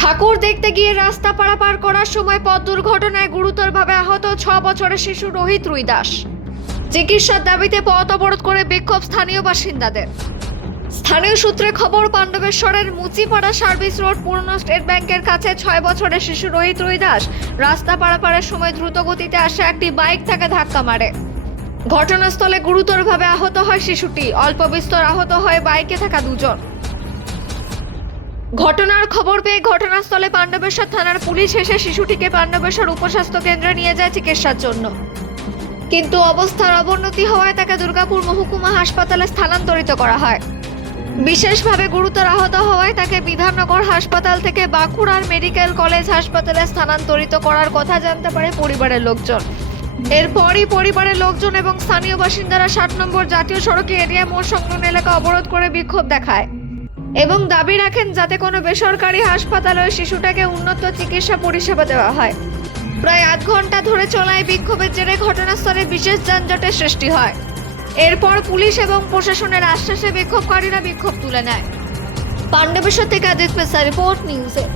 ঠাকুর দেখতে গিয়ে রাস্তা পারাপার করার সময় পথ দুর্ঘটনায় গুরুতরভাবে আহত 6 বছরের শিশু রোহিত রুই দাস। চিকিৎসার দাবিতে পথ অবরোধ করে বিক্ষোভ স্থানীয় বাসিন্দাদের। স্থানীয় সূত্রে খবর, পাণ্ডবেশ্বরের মুচিপাড়া সার্ভিস রোড পুরনো স্টেট ব্যাংকের কাছে 6 বছরের শিশু রোহিত রুই দাস রাস্তা পারাপারের সময় দ্রুত গতিতে আসা একটি বাইক তাকে ধাক্কা মারে। ঘটনাস্থলে গুরুতরভাবে আহত হয় শিশুটি। অল্প বিস্তর আহত হয় বাইকে থাকা দুজন। ঘটনার খবর পেয়ে ঘটনাস্থলে পাণ্ডবেশ্বর থানার পুলিশ এসে শিশুটিকে পাণ্ডবেশ্বর উপস্বাস্থ্য কেন্দ্রে নিয়ে যায় চিকিৎসার জন্য, কিন্তু অবস্থার অবনতি হওয়ায় তাকে দুর্গাপুর মহকুমা হাসপাতালে স্থানান্তরিত করা হয়। বিশেষভাবে গুরুতর আহত হওয়ায় তাকে বিধাননগর হাসপাতাল থেকে বাঁকুড়ার মেডিকেল কলেজ হাসপাতালে স্থানান্তরিত করার কথা জানতে পারে পরিবারের লোকজন। এরপরই পরিবারের লোকজন এবং স্থানীয় বাসিন্দারা 60 নম্বর জাতীয় সড়কে এরিয়া মোড় সংলগ্ন এলাকা অবরোধ করে বিক্ষোভ দেখায় এবং দাবি রাখেন যাতে কোনো বেসরকারি হাসপাতালে ওই শিশুটাকে উন্নত চিকিৎসা পরিষেবা দেওয়া হয়। প্রায় আধ ঘন্টা ধরে চলা এই বিক্ষোভের জেরে ঘটনাস্থলে বিশেষ যানজটের সৃষ্টি হয়। এরপর পুলিশ এবং প্রশাসনের আশ্বাসে বিক্ষোভকারীরা বিক্ষোভ তুলে নেয়। পাণ্ডবেশ্বর থেকে আদিত পেশা, রিপোর্ট নিউজে।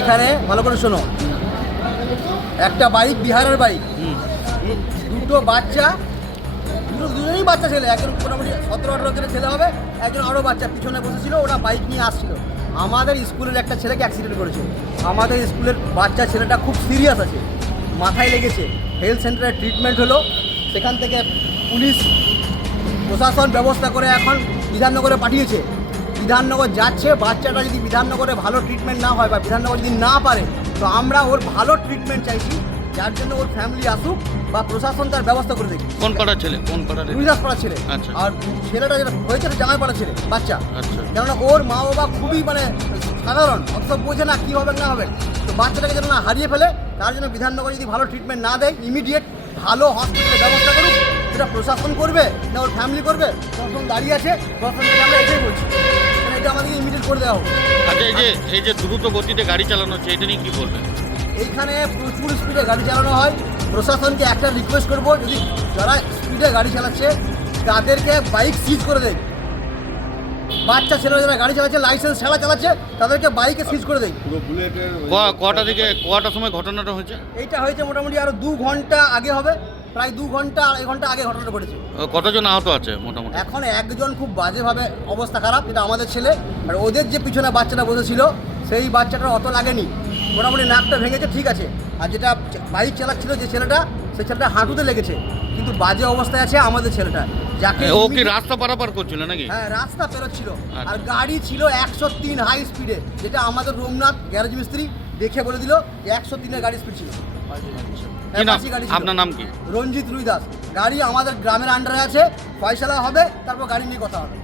এখানে ভালো করে শোনো, একটা বাইক, বিহারের বাইক, দুটো বাচ্চা, দুজনেই বাচ্চা ছেলে, একজন মোটামুটি 17-18 বছরের ছেলে হবে, একজন আরও বাচ্চা পিছনে বসেছিল, ওরা বাইক নিয়ে আসছিল। আমাদের স্কুলের একটা ছেলেকে অ্যাক্সিডেন্ট করেছে। আমাদের স্কুলের বাচ্চা ছেলেটা খুব সিরিয়াস আছে, মাথায় লেগেছে, হেলথ সেন্টারে ট্রিটমেন্ট হলো। সেখান থেকে পুলিশ প্রশাসন ব্যবস্থা করে এখন বিধাননগরে পাঠিয়েছে। বিধাননগর যাচ্ছে, বাচ্চাটা যদি বিধাননগরে ভালো ট্রিটমেন্ট না হয় বা বিধাননগর যদি না পারে, তো আমরা ওর ভালো ট্রিটমেন্ট চাইছি, যার জন্য ওর ফ্যামিলি আসুক বা প্রশাসন তার ব্যবস্থা করে দেখি। কোন পাড়ার ছেলে? কোন পাড়ার? রুইদাসপাড়ার ছেলে। আচ্ছা। আর ছেলেটা যেটা হয়েছে জামাইপাড়ার ছেলে, বাচ্চা। আচ্ছা। কেননা ওর মা বাবা খুবই সাধারণ, অত বোঝে না কী হবে না হবে। তো বাচ্চাটাকে যেন না হারিয়ে ফেলে, তার জন্য বিধাননগর যদি ভালো ট্রিটমেন্ট না দেয়, ইমিডিয়েট ভালো হসপিটালের ব্যবস্থা করুক। সেটা প্রশাসন করবে না ওর ফ্যামিলি করবে, প্রশাসন দাঁড়িয়ে আছে, প্রশাসন থেকে আমরা এটাই বলছি, এটা আমাদেরকে ইমিডিয়েট করে দেওয়া হোক। আচ্ছা, এই যে দ্রুত গতিতে গাড়ি চালানো হচ্ছে, এটা নিয়ে কী বলবেন? এইখানে প্রচুর স্পিডে গাড়ি চালানো হয়। প্রশাসনকে একটা রিকোয়েস্ট করবো, যদি যারা স্পিডে গাড়ি চালাচ্ছে তাদেরকে বাইক সিজ করে দেয়। বাচ্চা ছেলেরা যারা গাড়ি চালাচ্ছে, লাইসেন্স ছাড়া চালাচ্ছে, তাদেরকে বাইকে সিজ করে দেয়। কটার সময় ঘটনাটা হয়েছে? এইটা হয়েছে মোটামুটি আরও 2 ঘন্টা আগে হবে, প্রায় 2 ঘন্টা 1 ঘন্টা আগে ঘটনাটা ঘটেছে। কতজন আহত আছে মোটামুটি? এখন একজন খুব বাজেভাবে অবস্থা খারাপ, এটা আমাদের ছেলে। আর ওদের যে পিছনে বাচ্চাটা বসেছিল, সেই বাচ্চাটার অত লাগেনি, মোটামুটি নাকটা ভেঙেছে, ঠিক আছে। আর যেটা বাইক চালাচ্ছিল যে ছেলেটা, সেই ছেলেটা হাঁটুতে লেগেছে, কিন্তু বাজে অবস্থায় আছে আমাদের ছেলেটা, যাকে ও কি রাস্তা পারাপার করছিল নাকি? হ্যাঁ, রাস্তা পেরোচ্ছিল। আচ্ছা। আর গাড়ি ছিল 103 হাই স্পিডে, যেটা আমাদের রোমনাথ গ্যারেজ মিস্ত্রি দেখে বলে দিল যে 103-এর গাড়ি স্পিড ছিল। আপনার নাম কি? রঞ্জিত রুই দাস। গাড়ি আমাদের গ্রামের আন্ডারে আছে, ফয়সালা হবে, তারপর গাড়ি নিয়ে কথা হবে।